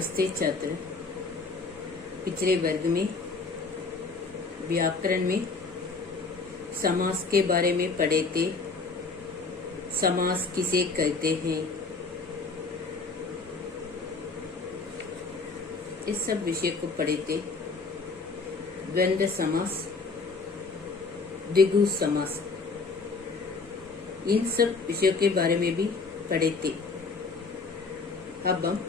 नमस्ते छात्र। पिछले वर्ग में व्याकरण में समास के बारे में पढ़े थे। समास किसे कहते हैं, इस सब विषय को पढ़े थे। द्वंद्व समास, द्विगु समास, इन सब विषयों के बारे में भी पढ़े थे। अब हम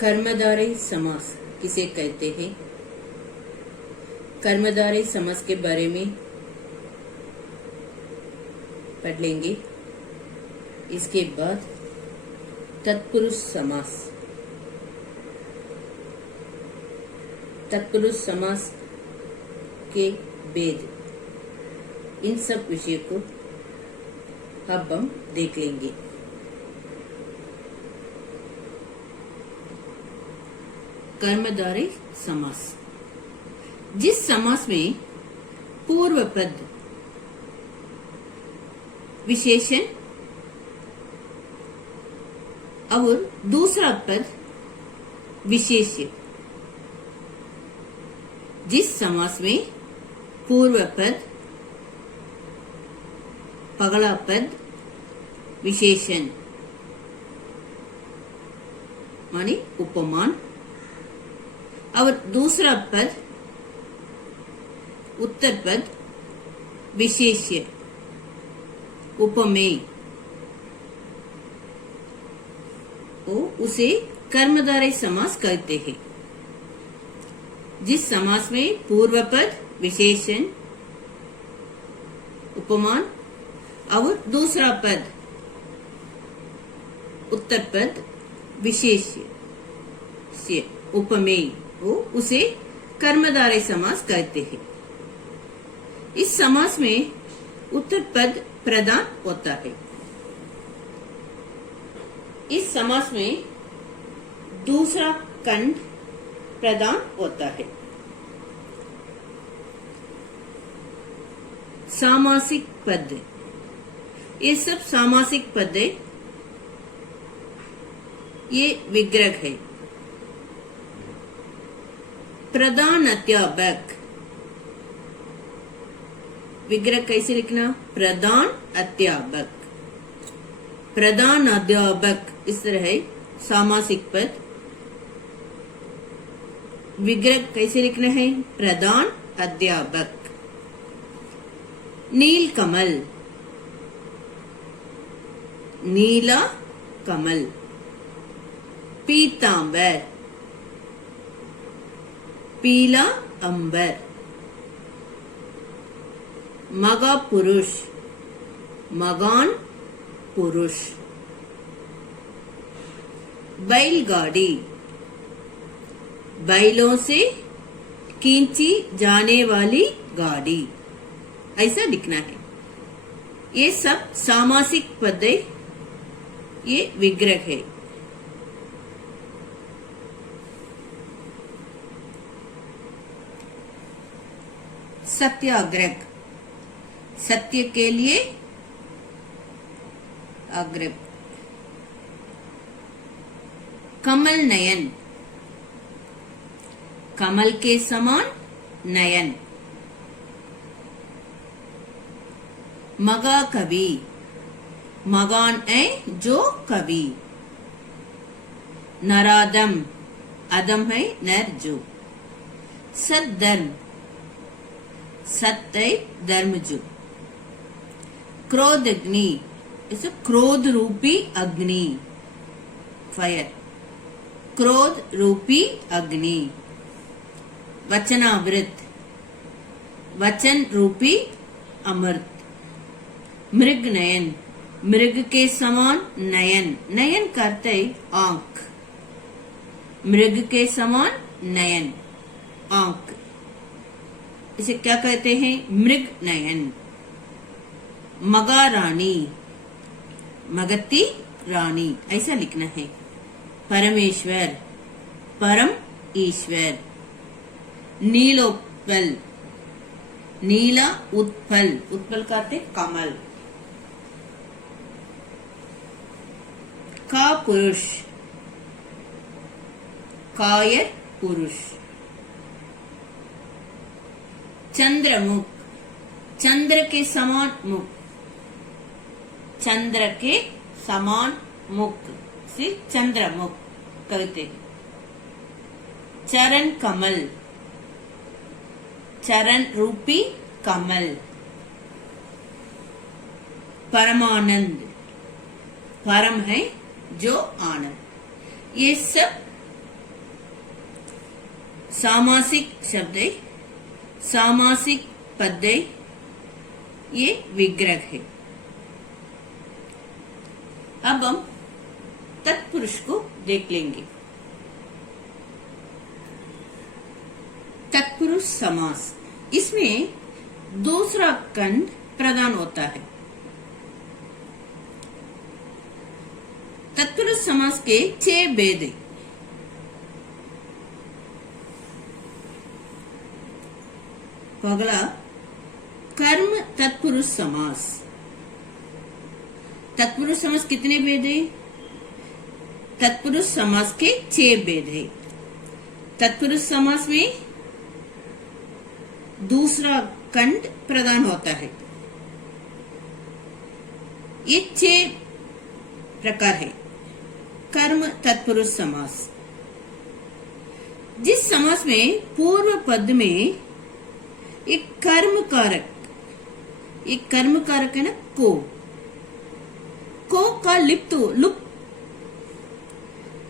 कर्मधारय समास किसे कहते हैं, कर्मधारय समास के बारे में पढ़ लेंगे। इसके बाद तत्पुरुष समास, तत्पुरुष समास के भेद, इन सब विषय को अब हम देख लेंगे। कर्मधारय समास, जिस समास में पूर्व पद विशेषण और दूसरा पद विशेष्य, जिस समास में पूर्व पद, अगला पद विशेषण माने उपमान और दूसरा पद उत्तर पद विशेष्य उपमेय हो, उसे कर्मधारय समास कहते हैं। जिस समास में पूर्व पद विशेषण उपमान और दूसरा पद उत्तर पद विशेष्य उपमेय हो, उसे कर्मधारय समास कहते हैं। इस समास में उत्तर पद प्रधान होता है। इस समास में दूसरा खंड प्रधान होता है। सामासिक पद, ये सब सामासिक पद है। ये विग्रह है। प्रधान अध्यापक, विग्रह कैसे लिखना, प्रधान अध्यापक, प्रधान अध्यापक, इस तरह है सामासिक पद। विग्रह कैसे लिखना है, प्रधान अध्यापक। नील कमल, नीला कमल। पीतांबर, पीला अंबर। मगा पुरुष, मगान पुरुष। बैलगाड़ी, बैलों से खींची जाने वाली गाड़ी, ऐसा लिखना है। ये सब सामासिक पद है। ये विग्रह है। सत्याग्रह, सत्य के लिए आग्रह। कमल नयन, कमल के समान नयन। मगा कवि, मगान है जो कवि। नरादम, अदम है नर जो। सद्धर्म, सत्य धर्मजु। क्रोध अग्नि, इसे क्रोध रूपी अग्नि, फायर, क्रोध रूपी अग्नि। वचनामृत, वचन रूपी अमृत। मृग नयन, मृग के समान नयन, नयन करते आंख। मृग के समान नयन, आंख, इसे क्या कहते हैं, मृग नयन। मगा रानी, मगती रानी, ऐसा लिखना है। परमेश्वर, परम ईश्वर। नीलोत्पल, नीला उत्पल, उत्पल कहते कमल। का पुरुष, कायर पुरुष। चंद्रमुख, चंद्र के समान मुख, चंद्र के समान मुख से चंद्रमुख कहते हैं। चरण कमल, चरण रूपी कमल। परमानंद, परम है जो आनंद। ये सब सामासिक शब्द है, सामासिक पद है, ये विग्रह है। अब हम तत्पुरुष को देख लेंगे। तत्पुरुष समास, इसमें दूसरा खंड प्रदान होता है। तत्पुरुष समास के 6 भेद हैं। अगला कर्म तत्पुरुष समास। तत्पुरुष समास कितने भेद है? तत्पुरुष समास के 6 भेद है। तत्पुरुष समास में दूसरा खंड प्रदान होता है। ये 6 प्रकार है। कर्म तत्पुरुष समास, जिस समास में पूर्व पद में एक कर्म कारक, एक कर्म कारक है ना, को का लुप्त,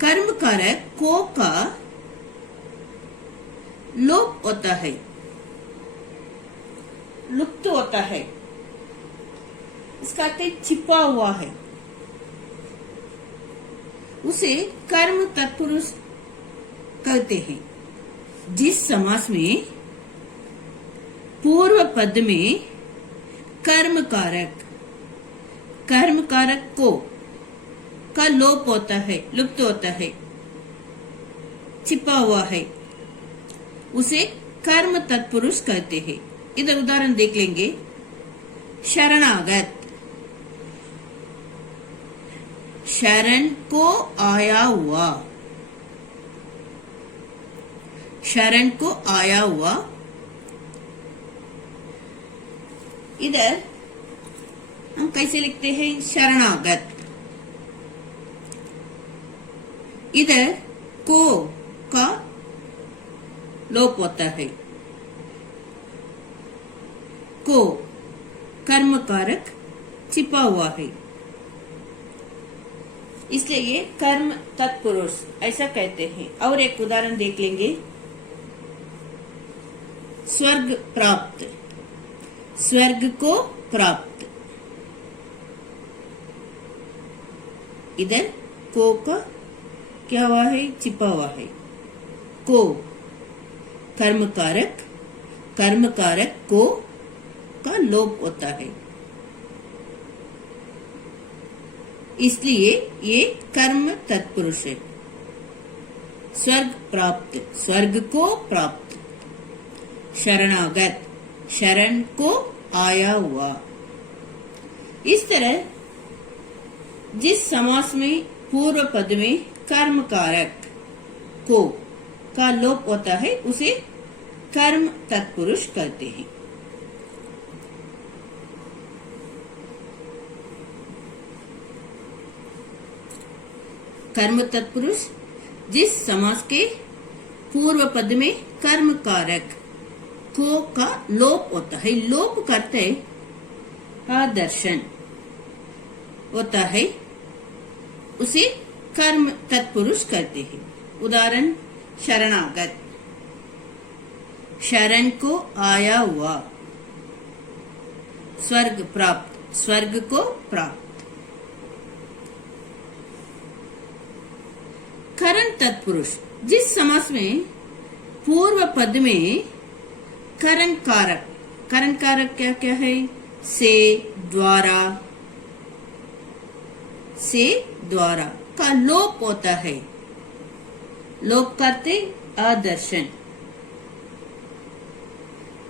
कर्म कारक को का लोप होता है, लुप्त होता है। इसका अर्थ छिपा हुआ है, उसे कर्म तत्पुरुष कहते हैं। जिस समास में पूर्व पद में कर्म कारक को का लोप होता है, लुप्त होता है, छिपा हुआ है, उसे कर्म तत्पुरुष कहते हैं। इधर उदाहरण देख लेंगे। शरणागत, शरण को आया हुआ, शरण को आया हुआ। इधर हम कैसे लिखते हैं? शरणागत। इधर को का लोप होता है, को कर्म कारक छिपा हुआ है, इसलिए ये कर्म तत्पुरुष ऐसा कहते हैं। और एक उदाहरण देख लेंगे। स्वर्ग प्राप्त, स्वर्ग को प्राप्त। इधर को का क्या हुआ है? छिपा हुआ है। को कर्म कारक को का लोप होता है, इसलिए ये कर्म तत्पुरुष है। स्वर्ग प्राप्त, स्वर्ग को प्राप्त। शरणागत, शरण को आया हुआ। इस तरह जिस समास में पूर्व पद में कर्म कारक को का लोप होता है, उसे कर्म तत्पुरुष कहते हैं। कर्म तत्पुरुष, जिस समास के पूर्व पद में कर्म कारक को का लोप होता है, लोप करते आदर्शन होता है, उसे कर्म तत्पुरुष कहते हैं। उदाहरण शरणागत, शरण को आया हुआ। स्वर्ग प्राप्त, स्वर्ग को प्राप्त। करण तत्पुरुष, जिस समास में पूर्व पद में करण कारक क्या क्या है? से, द्वारा, से द्वारा का लोप होता है, लोप करते आदर्शन।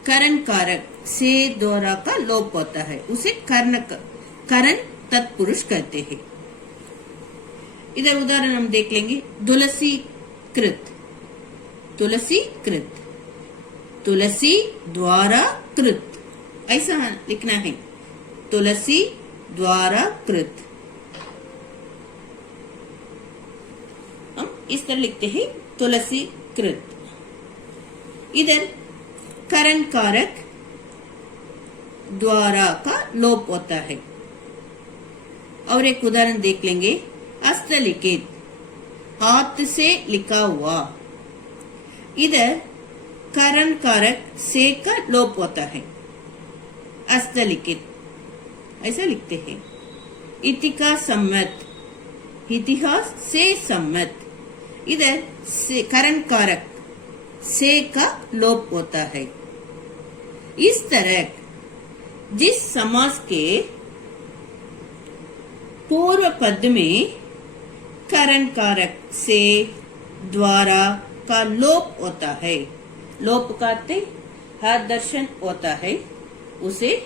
करण कारक से द्वारा का लोप होता है, उसे करण तत्पुरुष कहते हैं। इधर उदाहरण हम देख लेंगे। तुलसी कृत, तुलसी कृत, तुलसी द्वारा कृत, ऐसा लिखना है, तुलसी द्वारा कृत। हम इस तरह लिखते हैं, तुलसी कृत। इधर करण कारक द्वारा का लोप होता है। और एक उदाहरण देख लेंगे, हस्तलिखित, हाथ से लिखा हुआ। इधर करण कारक से का लोप होता है, हस्तलिखित ऐसा लिखते हैं। इतिहास सम्मत, इतिहास से सम्मत। इधर से करण कारक से का लोप होता है। इस तरह जिस समास के पूर्व पद में करण कारक से द्वारा का लोप होता है, लोप का अर्थ हरदर्शन होता है, उसे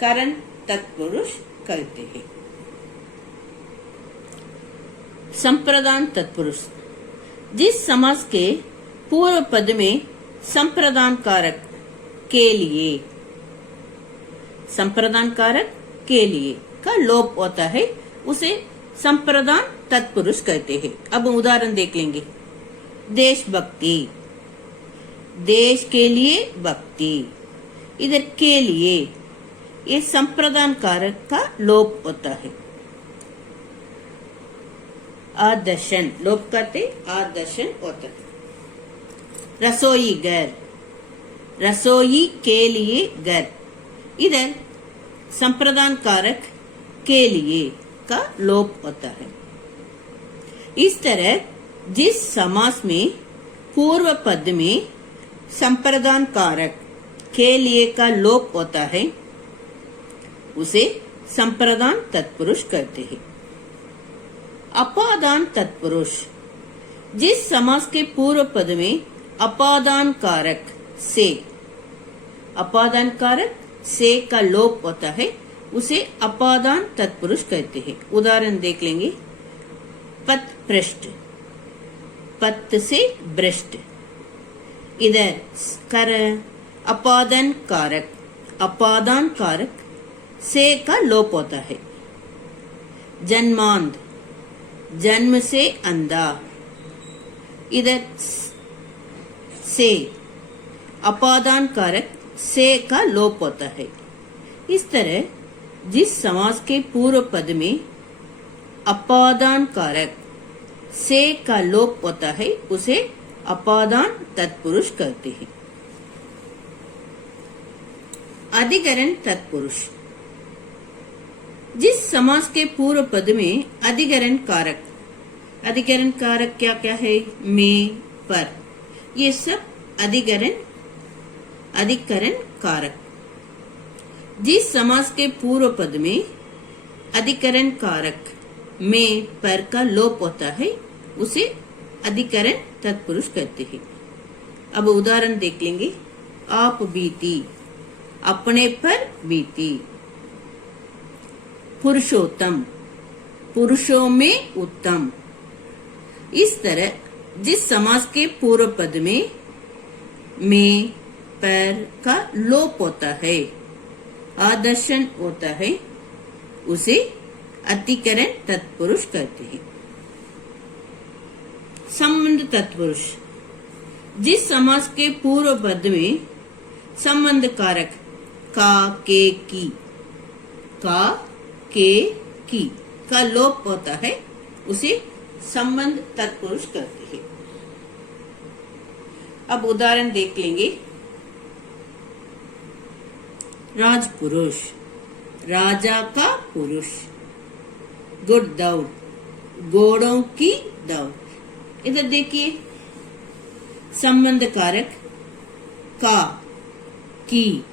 करण तत्पुरुष कहते हैं। संप्रदान तत्पुरुष, जिस समास के पूर्व पद में संप्रदान कारक के लिए, संप्रदान कारक के लिए का लोप होता है, उसे संप्रदान तत्पुरुष कहते हैं। अब उदाहरण देख लेंगे, देशभक्ति, देश के लिए भक्ति। इधर के लिए ये संप्रदान कारक का लोप होता है। आदर्शन, लोप करते आदर्शन होता है। रसोई घर, रसोई के लिए घर। इधर संप्रदान कारक के लिए का लोप होता है। इस तरह जिस समास में पूर्व पद में संप्रदान कारक के लिए का लोप होता है, उसे संप्रदान तत्पुरुष कहते हैं। अपादान तत्पुरुष, जिस समास के पूर्व पद में अपादान कारक से, अपादान कारक से का लोप होता है, उसे अपादान तत्पुरुष कहते हैं। उदाहरण देख लेंगे, पथ पृष्ठ, पथ से भ्रष्ट। इधर कर अपादान कारक, अपादान कारक से का लोप होता है। जन्मांध, जन्म से अंधा। इधर से अपादान कारक से का लोप होता है। इस तरह जिस समास के पूर्व पद में अपादान कारक से का लोप होता है, उसे अपादान तत्पुरुष कहते हैं। अधिकरण तत्पुरुष, जिस समास के पूर्व पद में अधिकरण कारक, अधिकरण कारक क्या क्या है, में, पर, ये सब अधिकरण, अधिकरण कारक। जिस समास के पूर्व पद में अधिकरण कारक में, पर का लोप होता है, उसे अधिकरण तत्पुरुष कहते हैं। अब उदाहरण देख लेंगे, आप बीती, अपने पर बीती। पुरुषोत्तम, पुरुषों में उत्तम। इस तरह जिस समास के पूर्व पद में, पर का लोप होता है, आदर्शन होता है, उसे अधिकरण तत्पुरुष कहते हैं। संबंध तत्पुरुष, जिस समास के पूर्व पद में संबंध कारक का, के, की, का, के, की का लोप होता है, उसे संबंध तत्पुरुष कहते हैं। अब उदाहरण देख लेंगे, राजपुरुष, राजा का पुरुष। घुड़दौड़, घोड़ों की दौड़। इधर देखिए, संबंध कारक का, की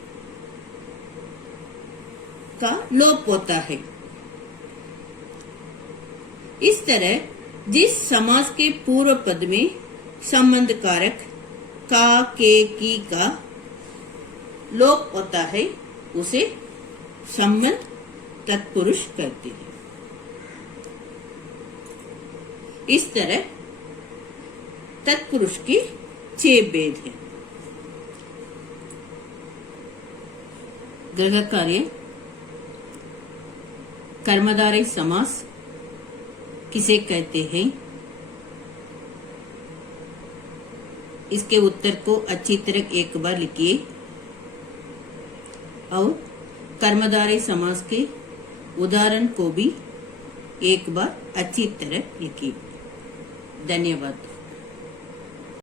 का लोप होता है। इस तरह जिस समास के पूर्व पद में संबंध कारक का, के, की का लोप होता है, उसे संबंध तत्पुरुष कहते हैं। इस तरह तत्पुरुष की 6 भेद है। गृह कार्य कर्मधारय समास किसे कहते हैं? इसके उत्तर को अच्छी तरह एक बार लिखिए और कर्मधारय समास के उदाहरण को भी एक बार अच्छी तरह लिखिए। धन्यवाद।